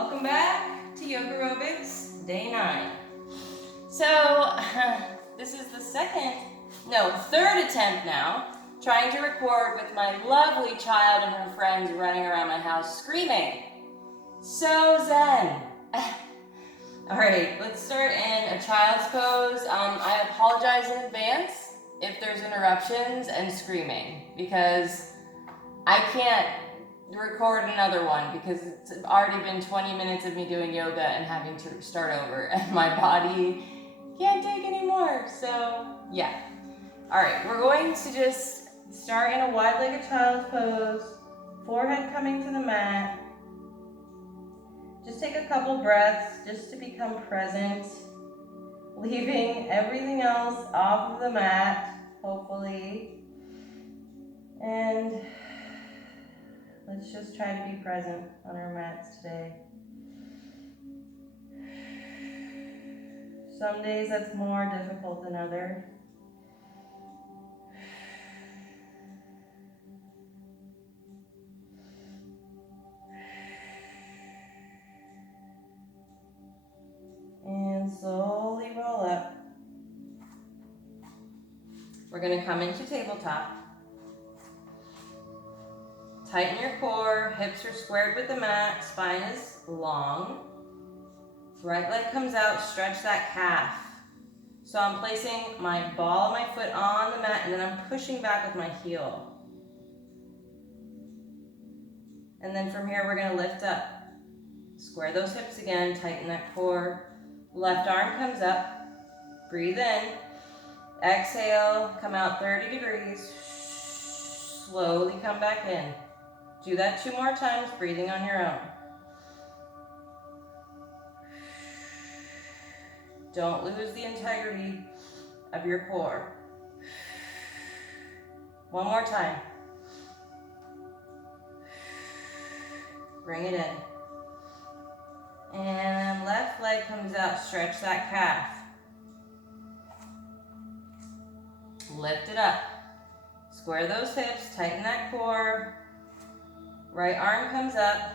Welcome back to Yogarobix, day 9. So, this is the third attempt now, trying to record with my lovely child and her friends running around my house screaming. So zen. Alright, let's start in a child's pose. I apologize in advance if there's interruptions and screaming, because I can't record another one because it's already been 20 minutes of me doing yoga and having to start over, and my body can't take anymore. So yeah. Alright, we're going to just start in a wide-legged child's pose, forehead coming to the mat. Just take a couple breaths just to become present, leaving everything else off of the mat, hopefully. And let's just try to be present on our mats today. Some days that's more difficult than others. And slowly roll up. We're going to come into tabletop. Tighten your core, hips are squared with the mat, spine is long. Right leg comes out, stretch that calf. So I'm placing my ball of my foot on the mat and then I'm pushing back with my heel. And then from here we're going to lift up. Square those hips again, tighten that core. Left arm comes up, breathe in. Exhale, come out 30 degrees. Slowly come back in. Do that 2 more times, breathing on your own. Don't lose the integrity of your core. 1 more time. Bring it in. And left leg comes out, stretch that calf. Lift it up. Square those hips, tighten that core. Right arm comes up.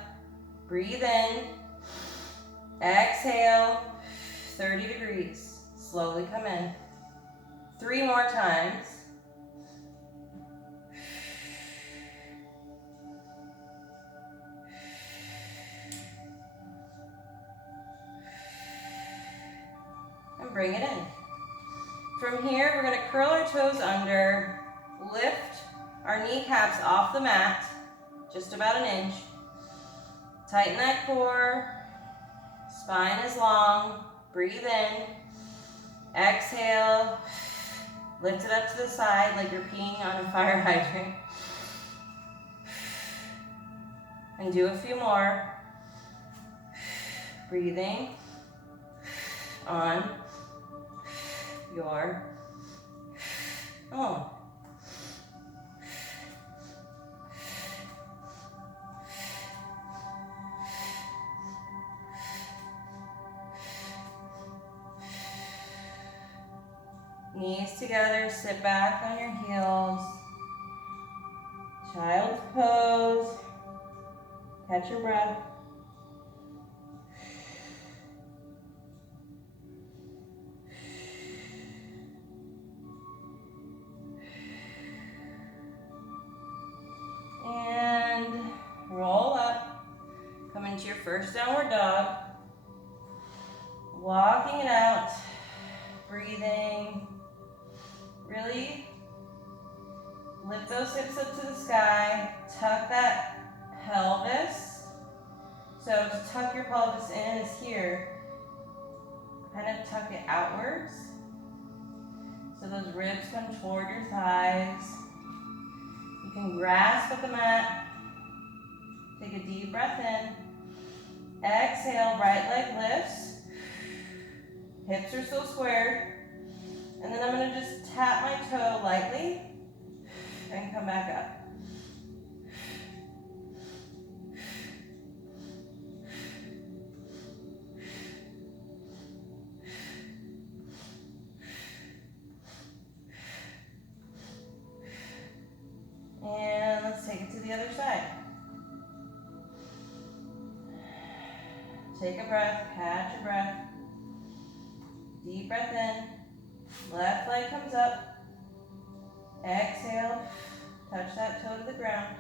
Breathe in. Exhale, 30 degrees. Slowly come in. 3 more times. And bring it in. From here, we're going to curl our toes under, lift our kneecaps off the mat, just about an inch. Tighten that core, spine is long, breathe in, exhale, lift it up to the side like you're peeing on a fire hydrant. And do a few more. Breathing on your own. Knees together, sit back on your heels. Child's pose. Catch your breath. And roll up. Come into your first downward dog. Walking it out. Breathing. Really lift those hips up to the sky. Tuck that pelvis. So to tuck your pelvis in is here. Kind of tuck it outwards. So those ribs come toward your thighs. You can grasp at the mat. Take a deep breath in. Exhale, right leg lifts. Hips are still squared. And then I'm going to just tap my toe lightly and come back up. And let's take it to the other side. Take a breath, catch a breath. Deep breath in. Left leg comes up. Exhale. Touch that toe to the ground.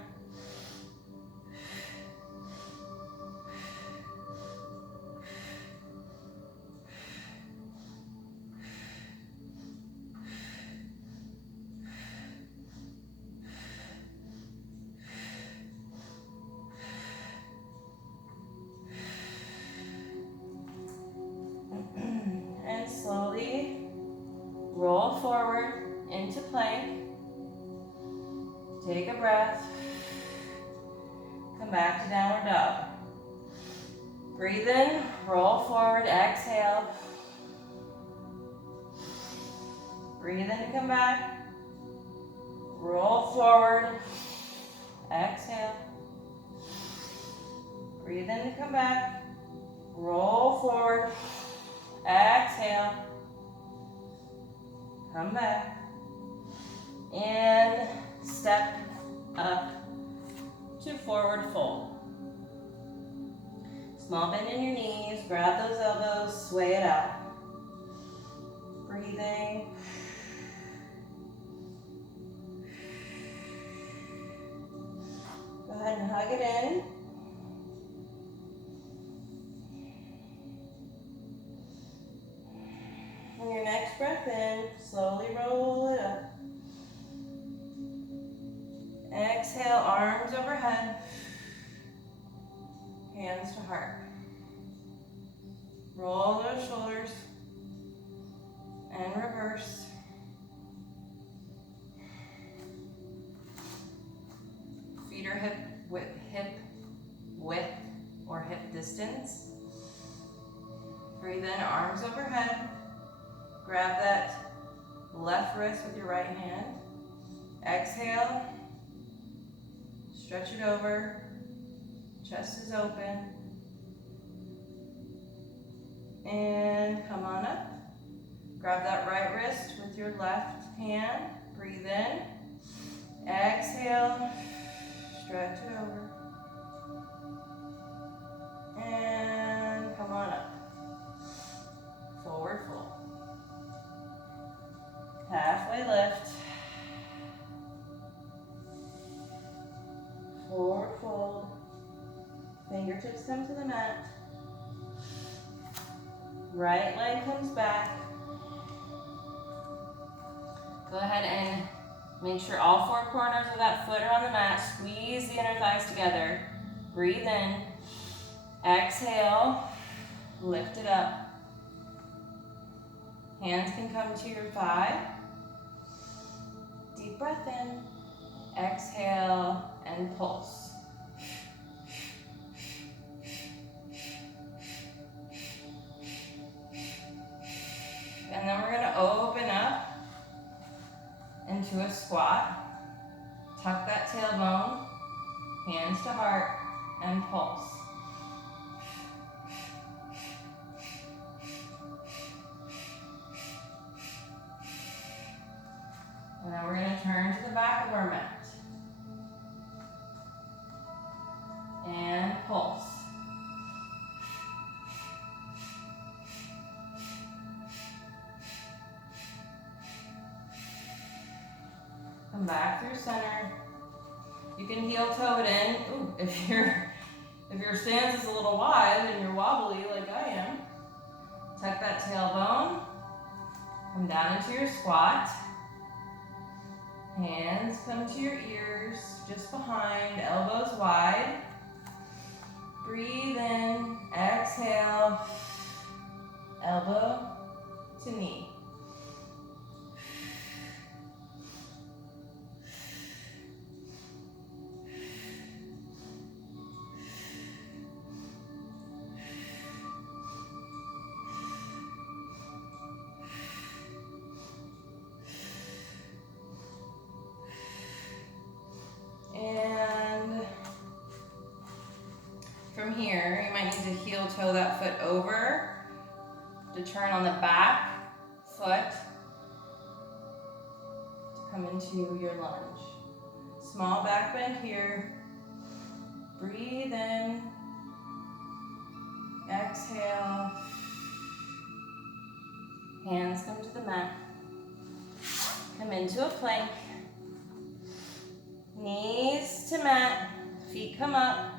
And slowly roll forward into plank. Take a breath. Come back to downward dog. Breathe in, roll forward, exhale. Breathe in, come back. Roll forward, exhale. Breathe in to come back. Roll forward, exhale. Come back. And step up to forward fold. Small bend in your knees, grab those elbows, sway it out. Breathing. Go ahead and hug it in. On your next breath in, slowly roll it up. Exhale, arms overhead. Hands to heart. Roll those shoulders and reverse. Feet are hip width or hip distance. Breathe in, arms overhead. Grab that left wrist with your right hand. Exhale. Stretch it over. Chest is open. And come on up. Grab that right wrist with your left hand. Breathe in. Exhale. Stretch it over. And come on up. Forward fold. Halfway lift. Forward fold. Fingertips come to the mat. Right leg comes back. Go ahead and make sure all four corners of that foot are on the mat. Squeeze the inner thighs together. Breathe in. Exhale. Lift it up. Hands can come to your thigh. Deep breath in. Exhale and pulse. And then we're going to open up into a squat. Tuck that tailbone, hands to heart, and pulse. And then we're going to turn to the back of our mat. And pulse. Come back through center. You can heel toe it in. Ooh, if your stance is a little wide and you're wobbly like I am, tuck that tailbone. Come down into your squat. Hands come to your ears, just behind, elbows wide. Breathe in, exhale, elbow to knee. And from here, you might need to heel toe that foot over to turn on the back foot to come into your lunge. Small back bend here. Breathe in. Exhale. mat. Come into a plank. Knees to mat, feet come up.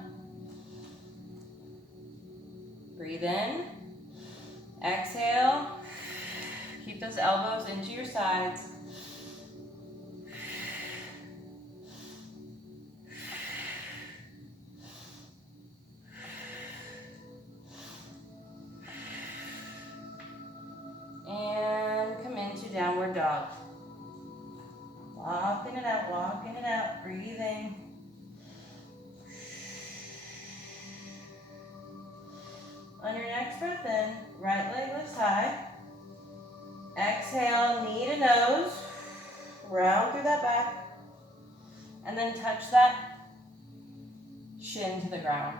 Breathe in. Exhale. Keep those elbows into your sides. And come into downward dog. Walking it out, breathing. On your next breath in, right leg lifts high. Exhale, knee to nose. Round through that back. And then touch that shin to the ground.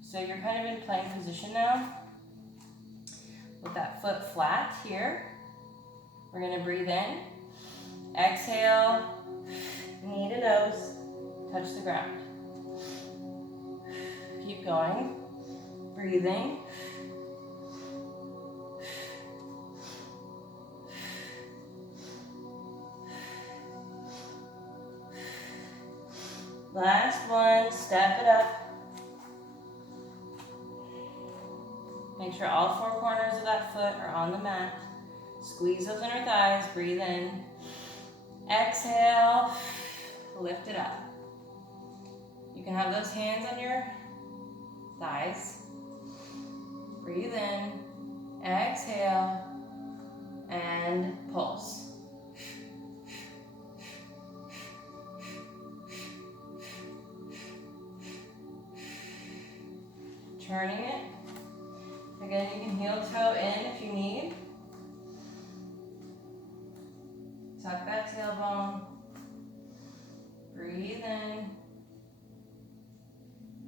So you're kind of in plank position now. With that foot flat here. We're going to breathe in. Exhale, knee to nose, touch the ground. Keep going, breathing. Last one, step it up. Make sure all four corners of that foot are on the mat. Squeeze those inner thighs, breathe in. Exhale, lift it up. You can have those hands on your thighs. Breathe in, exhale, and pulse. Turning it. Again, you can heel toe in if you need. Tuck that tailbone. Breathe in.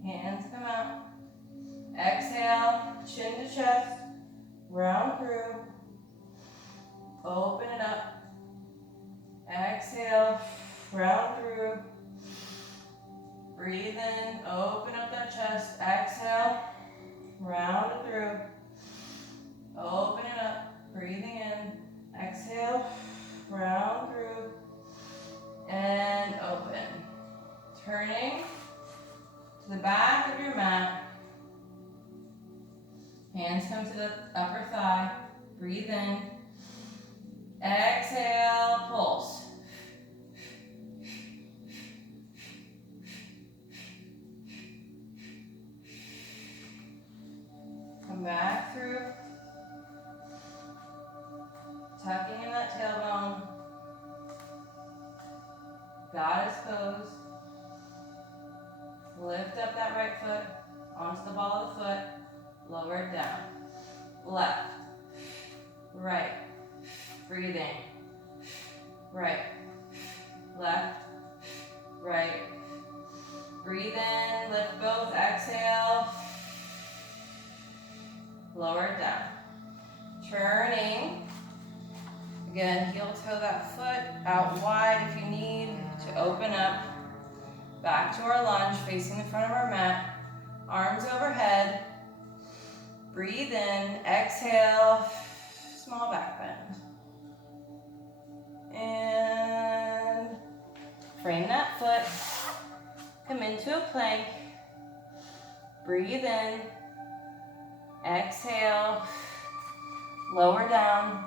Hands come out. Exhale, chin to chest. Round through. Open it up. Exhale, round through. Breathe in, open up that chest. Exhale, round it through. Open it up, breathing in. Exhale, round through. And open. Turning to the back of your mat. Hands come to the upper thigh. Breathe in. Exhale, pulse. Come back through. Tucking in that tailbone. Goddess pose. Lift up that right foot onto the ball of the foot. Lower it down. Left. Right. Breathing. Right. Left. Right. Breathe in. Lift both. Exhale. Lower it down. Turning. Again, heel toe that foot out wide if you need to open up. Back to our lunge, facing the front of our mat. Arms overhead. Breathe in, exhale, small back bend. And frame that foot. Come into a plank. Breathe in. Exhale. Lower down.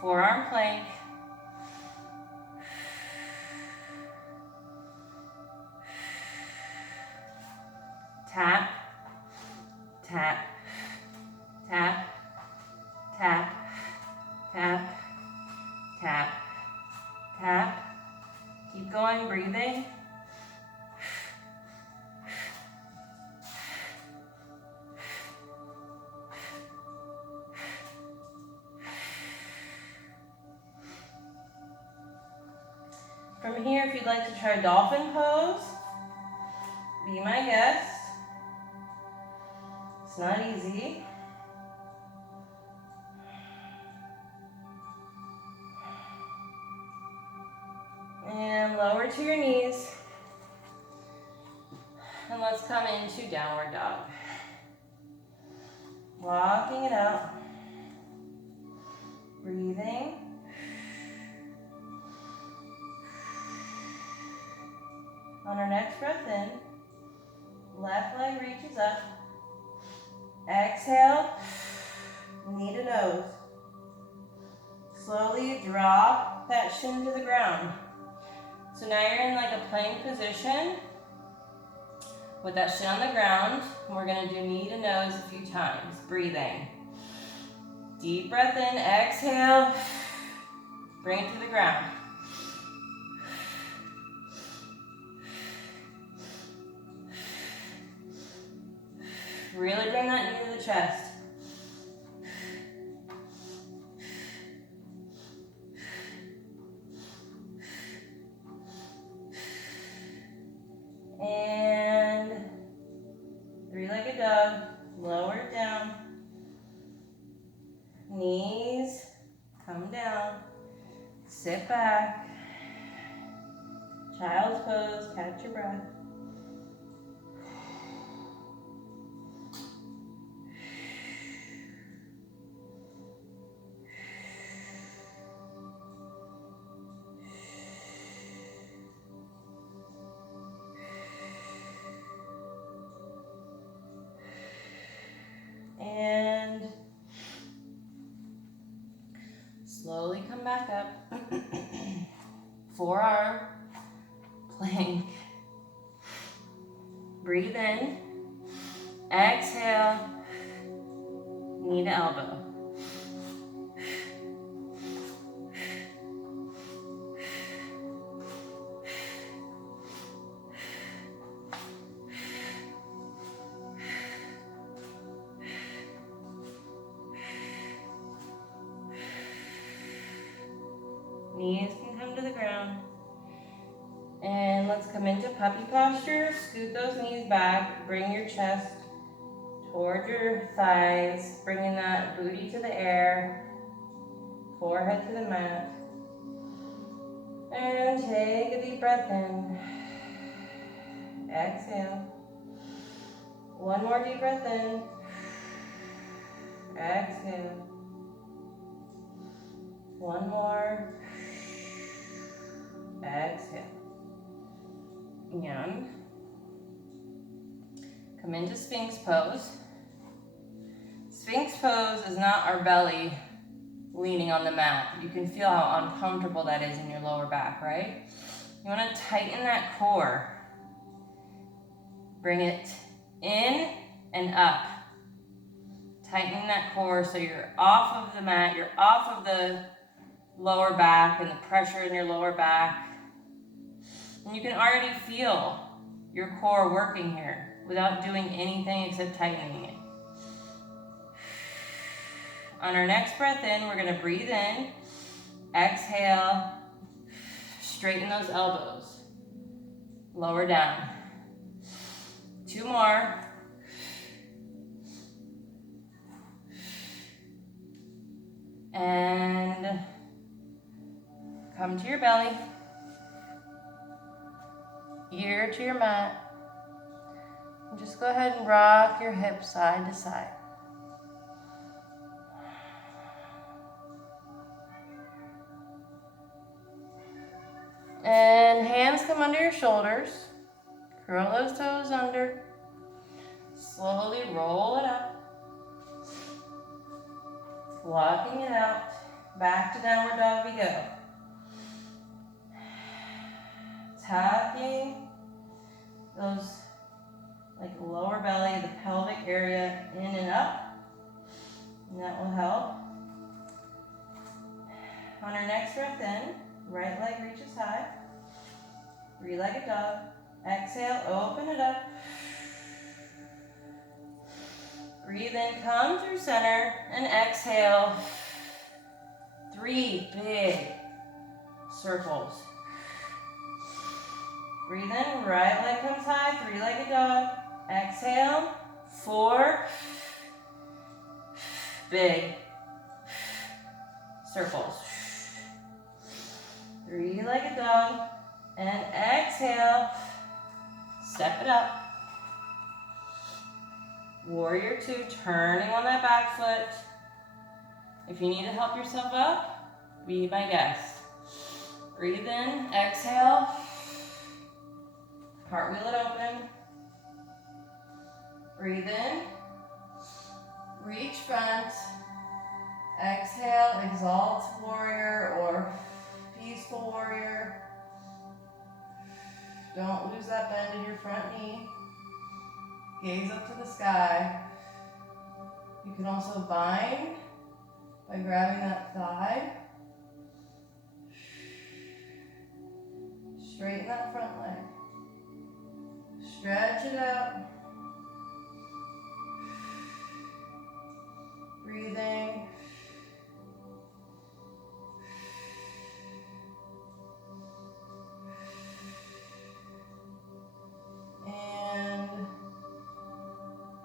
Forearm plank. Tap, tap, tap, tap, tap, tap, tap. Keep going, breathing. From here, if you'd like to try dolphin pose, be my guest. It's not easy. And lower to your knees. And let's come into downward dog. Walking it out. Breathing. On our next breath in, left leg reaches up. Exhale, knee to nose. Slowly drop that shin to the ground. So now you're in like a plank position with that shin on the ground. We're gonna do knee to nose a few times. Breathing. Deep breath in, exhale, bring it to the ground. Really bring that knee to the chest. And three-legged dog, lower it down. Knees come down. Sit back. Child's pose, catch your breath. And slowly come back up. Forearm plank. Breathe in. Exhale. Knee to elbow. Knees can come to the ground. And let's come into puppy posture. Scoot those knees back. Bring your chest toward your thighs. Bringing that booty to the air. Forehead to the mat. And take a deep breath in. Exhale. One more deep breath in. Exhale. One more. Exhale. And come into Sphinx pose. Sphinx pose is not our belly leaning on the mat. You can feel how uncomfortable that is in your lower back, right? You want to tighten that core. Bring it in and up. Tightening that core so you're off of the mat, you're off of the lower back and the pressure in your lower back. And you can already feel your core working here without doing anything except tightening it. On our next breath in, we're going to breathe in, exhale, straighten those elbows, lower down. Two more. And come to your belly. Ear to your mat. And just go ahead and rock your hips side to side. And hands come under your shoulders. Curl those toes under. Slowly roll it up. Walking it out. Back to downward dog we go. Tucking those like lower belly, the pelvic area in and up. And that will help. On our next breath in, right leg reaches high. Three-legged dog. Exhale, open it up. Breathe in, come through center, and exhale. Three big circles. Breathe in, right leg comes high, three-legged dog. Exhale, four big circles. Three-legged dog, and exhale, step it up. Warrior two, turning on that back foot. If you need to help yourself up, be my guest. Breathe in, exhale. Cartwheel it open. Breathe in. Reach front. Exhale, exalt warrior or peaceful warrior. Don't lose that bend in your front knee. Gaze up to the sky. You can also bind by grabbing that thigh. Straighten that front leg. Stretch it out. Breathing. And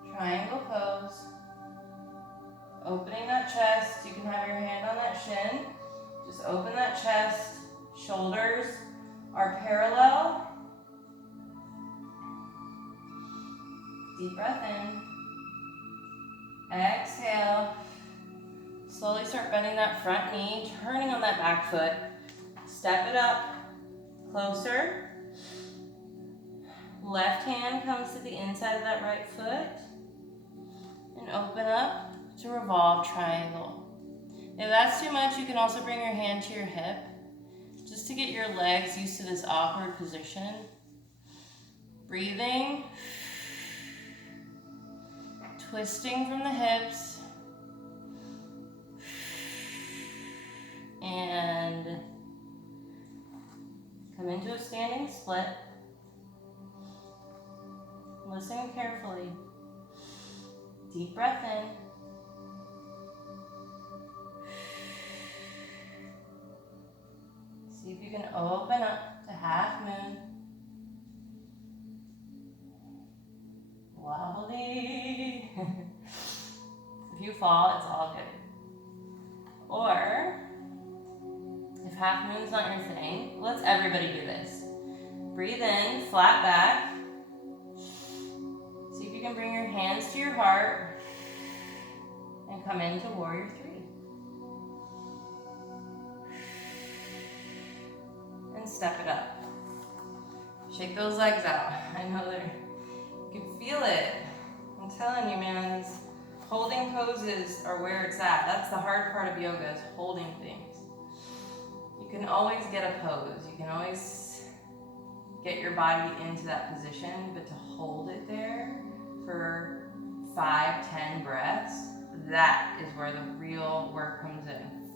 triangle pose. Opening that chest. You can have your hand on that shin. Just open that chest. Shoulders are parallel. Deep breath in. Exhale. Slowly start bending that front knee, turning on that back foot. Step it up. Closer. Left hand comes to the inside of that right foot. And open up to revolve triangle. If that's too much, you can also bring your hand to your hip, just to get your legs used to this awkward position. Breathing. Twisting from the hips. And come into a standing split. Listen carefully. Deep breath in. See if you can open up to half moon. Wobbly. If you fall, it's all good. Or, if half moon's not your thing, let's everybody do this. Breathe in, flat back. See if you can bring your hands to your heart and come into warrior three. And step it up. Shake those legs out. I know you can feel it. I'm telling you, man, these holding poses are where it's at. That's the hard part of yoga, is holding things. You can always get a pose. You can always get your body into that position, but to hold it there for 5-10 breaths, that is where the real work comes in.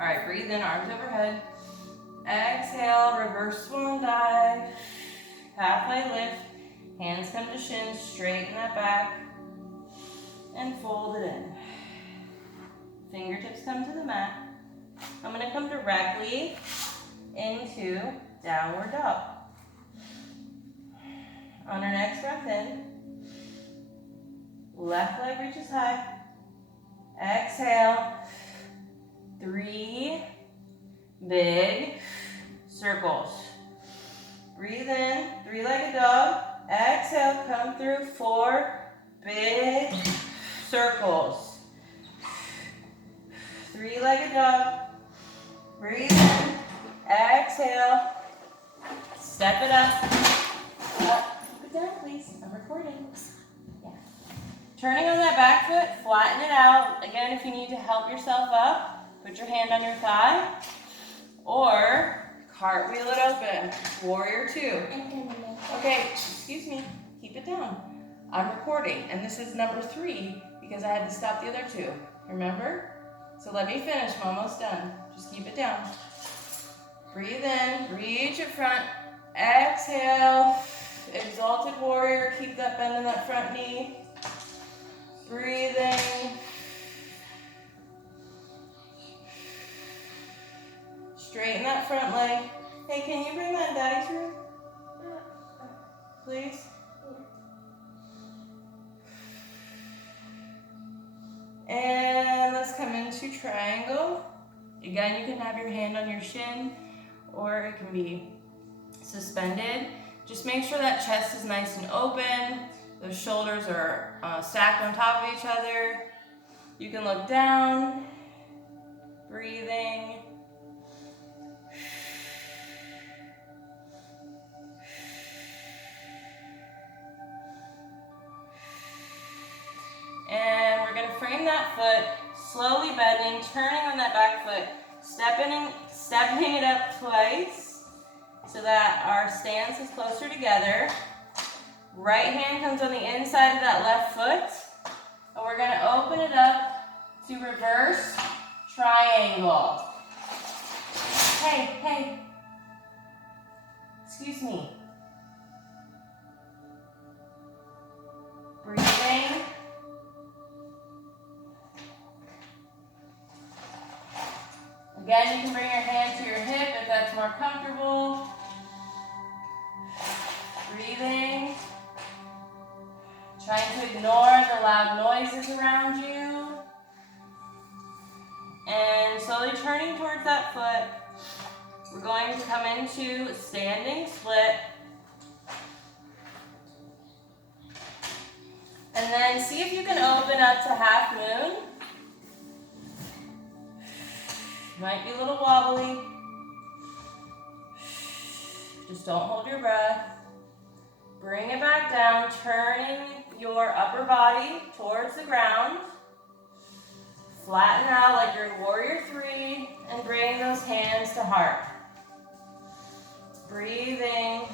All right, breathe in, arms overhead. Exhale, reverse swan dive. Halfway lift. Hands come to shins, straighten that back. And fold it in. Fingertips come to the mat. I'm going to come directly into downward dog. On our next breath in, left leg reaches high. Exhale. 3 big circles. Breathe in, 3-legged dog. Exhale, come through 4 big circles. 3-legged dog. Breathe in, exhale. Step it up. Keep it down, please. I'm recording. Yeah. Turning on that back foot, flatten it out. Again, if you need to help yourself up, put your hand on your thigh. Or cartwheel it open. Warrior 2. Okay, excuse me. Keep it down. I'm recording, and this is number 3 because I had to stop the other 2. Remember? So let me finish. I'm almost done. Just keep it down. Breathe in. Reach it front. Exhale. Exalted warrior. Keep that bend in that front knee. Breathing. Straighten that front leg. Hey, can you bring that in Daddy's room? Please? And let's come into triangle. Again, you can have your hand on your shin, or it can be suspended. Just make sure that chest is nice and open. Those shoulders are stacked on top of each other. You can look down. Breathing. And we're going to frame that foot, slowly bending, turning on that back foot, stepping it up twice so that our stance is closer together. Right hand comes on the inside of that left foot, and we're going to open it up to reverse triangle. Hey, excuse me. Breathing. Again, you can bring your hand to your hip if that's more comfortable. Breathing. Trying to ignore the loud noises around you. And slowly turning towards that foot. We're going to come into standing split. And then see if you can open up to half moon. Might be a little wobbly. Just don't hold your breath. Bring it back down, turning your upper body towards the ground. Flatten out like you're in Warrior 3 and bring those hands to heart. Breathing.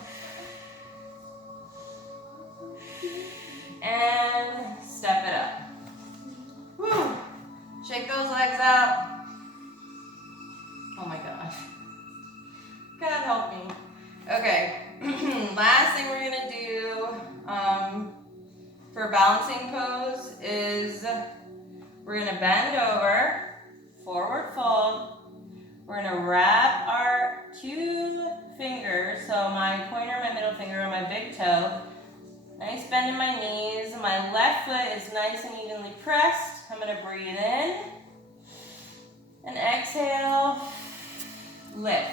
And step it up. Woo. Shake those legs out. Oh my gosh. God help me. Okay. Last thing we're going to do for balancing pose is we're going to bend over, forward fold. We're going to wrap our 2 fingers, so my pointer, my middle finger, and my big toe. Nice bend in my knees. My left foot is nice and evenly pressed. I'm going to breathe in and exhale, lift.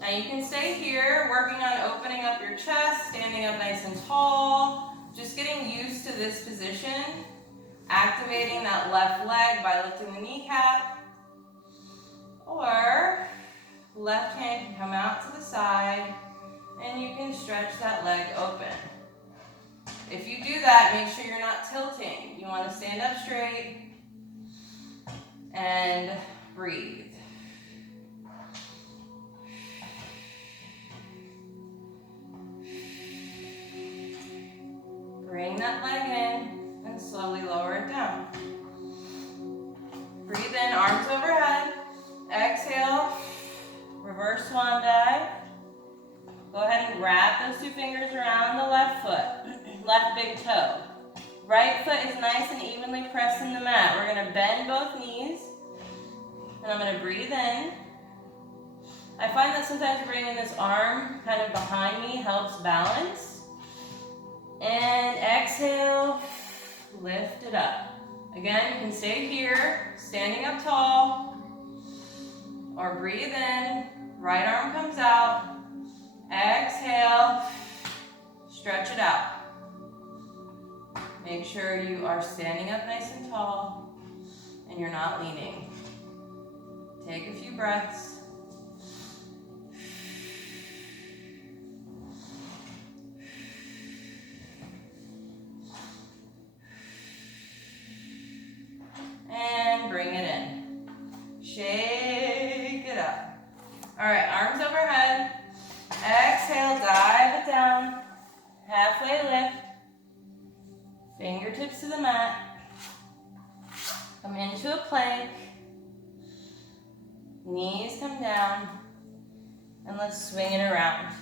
Now you can stay here, working on opening up your chest, standing up nice and tall, just getting used to this position, activating that left leg by lifting the kneecap, or left hand can come out to the side and you can stretch that leg open. If you do that, make sure you're not tilting. You want to stand up straight and breathe. Bring that leg in and slowly lower it down. Breathe in, arms overhead. Exhale, reverse swan dive. Go ahead and wrap those 2 fingers around the left foot, left big toe. Right foot is nice and evenly pressed in the mat. We're going to bend both knees, and I'm going to breathe in. I find that sometimes bringing this arm kind of behind me helps balance. And exhale, lift it up. Again, you can stay here, standing up tall, or breathe in, right arm comes out. Exhale, stretch it out. Make sure you are standing up nice and tall and you're not leaning. Take a few breaths. And bring it in. Shake it up. All right, arms overhead. Exhale, dive it down. Halfway lift. Fingertips to the mat. Come into a plank. Knees come down. And let's swing it around.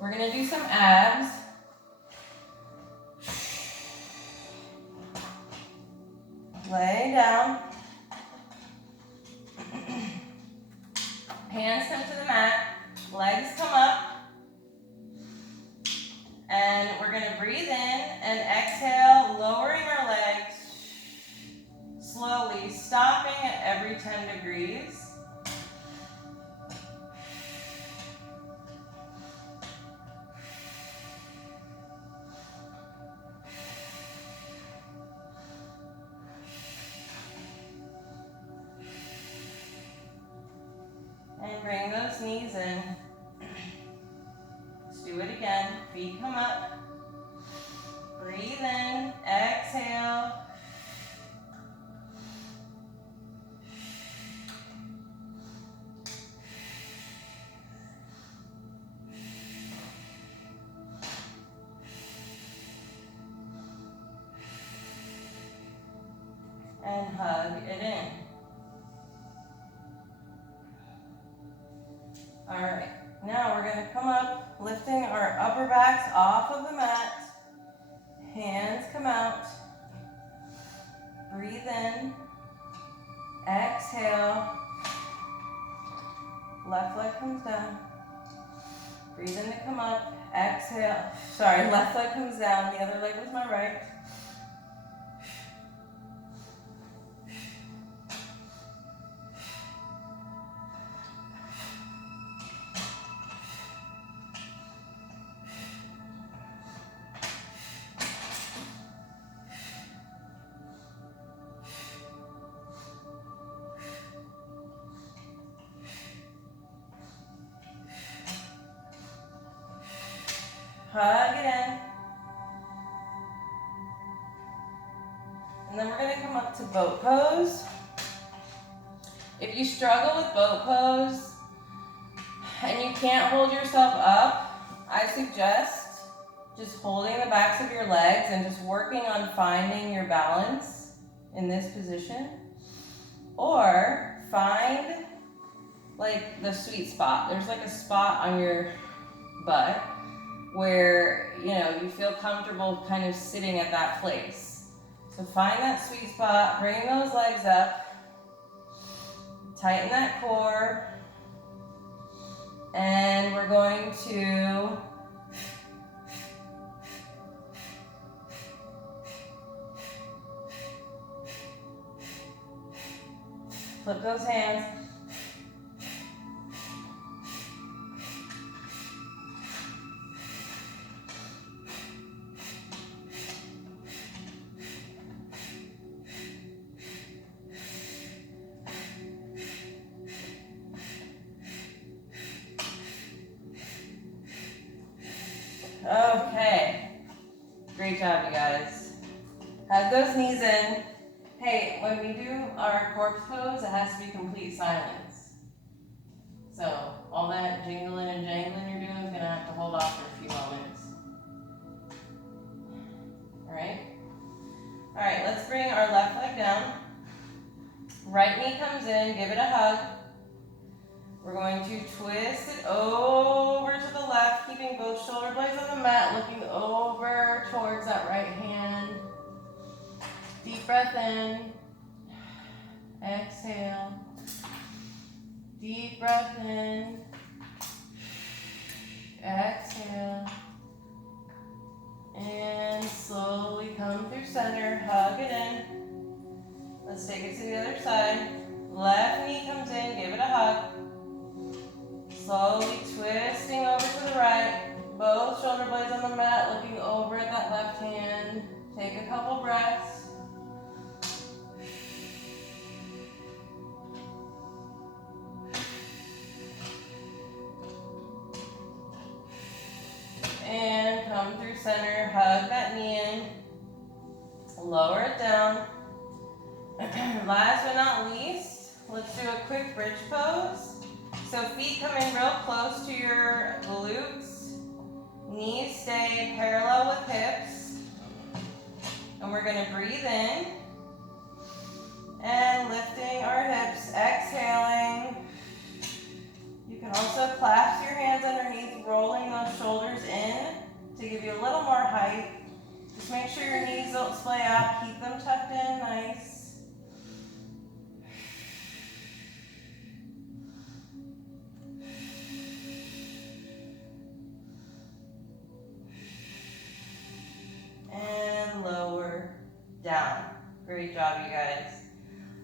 We're going to do some abs. Lay down. Hands come to the mat. Legs come up. And we're going to breathe in and exhale, lowering our legs. Slowly, stopping at every 10 degrees. bring those knees in. Let's do it again. Feet come up. Breathe in, exhale. And hug it in. All right, now we're going to come up, lifting our upper backs off of the mat. Hands come out. Breathe in. Exhale. Left leg comes down. Breathe in to come up. Exhale. Sorry, left leg comes down. The other leg was my right. Hug it in. And then we're going to come up to boat pose. If you struggle with boat pose and you can't hold yourself up, I suggest just holding the backs of your legs and just working on finding your balance in this position. Or find like the sweet spot. There's like a spot on your butt where, you know, you feel comfortable kind of sitting at that place. So find that sweet spot, bring those legs up, tighten that core, and we're going to flip those hands. Okay, great job, you guys. Hug those knees in. Hey, when we do our corpse pose, it has to be complete silence. So all that jingling and jangling you're doing is gonna have to hold off for a few moments. All right, let's bring our left leg down. Right knee comes in, give it a hug. We're going to twist it over to the left, keeping both shoulder blades on the mat, looking over towards that right hand. Deep breath in. Exhale. Deep breath in. Exhale. And slowly come through center, hug it in. Let's take it to the other side. Left knee comes in, give it a hug. Slowly twisting over to the right. Both shoulder blades on the mat, looking over at that left hand. Take a couple breaths. And come through center, hug that knee in. Lower it down. Last but not least, let's do a quick bridge pose. So feet come in real close to your glutes. Knees stay parallel with hips. And we're going to breathe in. And lifting our hips, exhaling. You can also clasp your hands underneath, rolling those shoulders in to give you a little more height. Just make sure your knees don't splay out. Keep them tucked in nice. And lower down. Great job, you guys.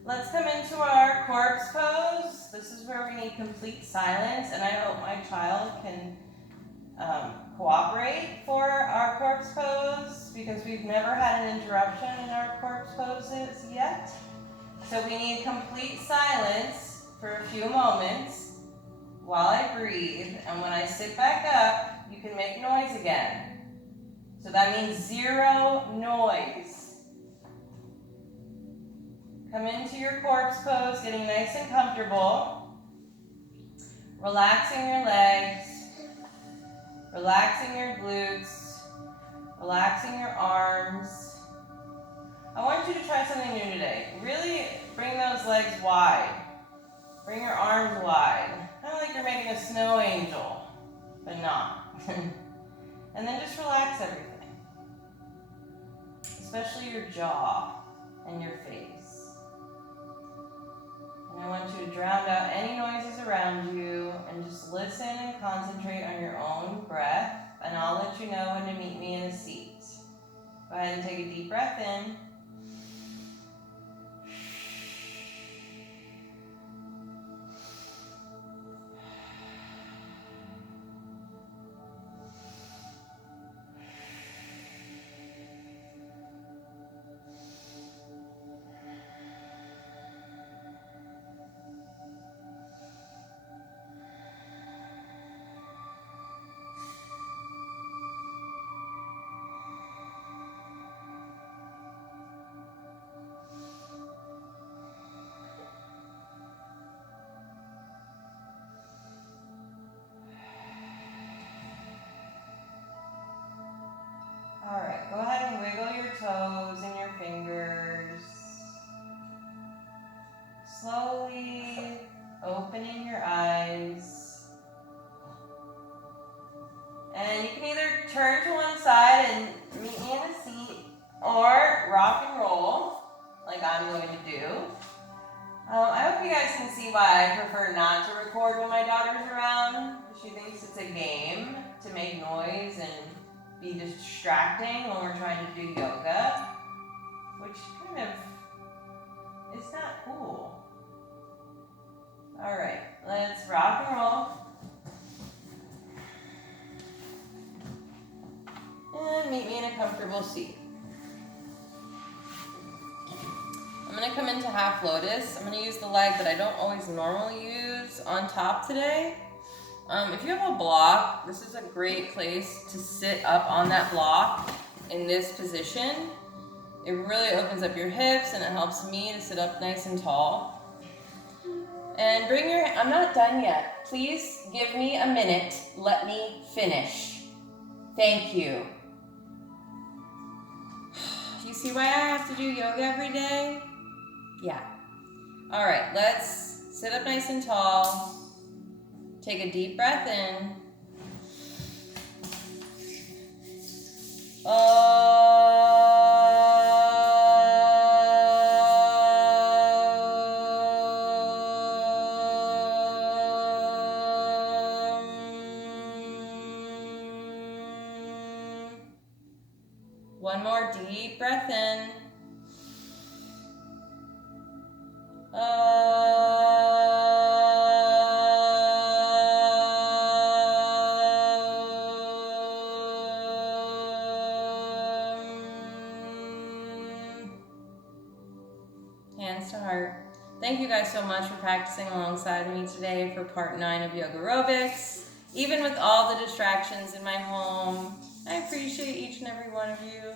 Let's come into our corpse pose. This is where we need complete silence, and I hope my child can cooperate for our corpse pose because we've never had an interruption in our corpse poses yet. So we need complete silence for a few moments. while I breathe, and when I sit back up, you can make noise again. So that means 0 noise. Come into your corpse pose, getting nice and comfortable. Relaxing your legs, relaxing your glutes, relaxing your arms. I want you to try something new today. Really bring those legs wide. Bring your arms wide. Kind of like you're making a snow angel, but not. And then just relax everything. Especially your jaw and your face. And I want you to drown out any noises around you and just listen and concentrate on your own breath. And I'll let you know when to meet me in the seat. Go ahead and take a deep breath in. All right, go ahead and wiggle your toes and your fingers. Slowly opening your eyes. And you can either turn to one side and meet me in the seat, or rock and roll, like I'm going to do. I hope you guys can see why I prefer not to record when my daughter's around. She thinks it's a game to make noise and be distracting when we're trying to do yoga, which kind of is not cool. All right, let's rock and roll. And meet me in a comfortable seat. I'm gonna come into half lotus. I'm gonna use the leg that I don't always normally use on top today. If you have a block, this is a great place to sit up on that block in this position. It really opens up your hips and it helps me to sit up nice and tall. And bring your, I'm not done yet. Please give me a minute. Let me finish. Thank you. Do you see why I have to do yoga every day? Yeah. All right, let's sit up nice and tall. Take a deep breath in. One more deep breath in. Hands to heart. Thank you guys so much for practicing alongside me today for part 9 of Yogarobix. Even with all the distractions in my home, I appreciate each and every one of you.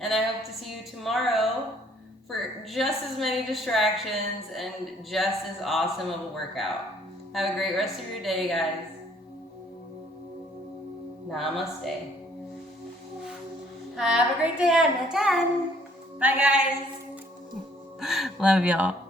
And I hope to see you tomorrow for just as many distractions and just as awesome of a workout. Have a great rest of your day, guys. Namaste. Have a great day. I'm done. Bye, guys. Love y'all.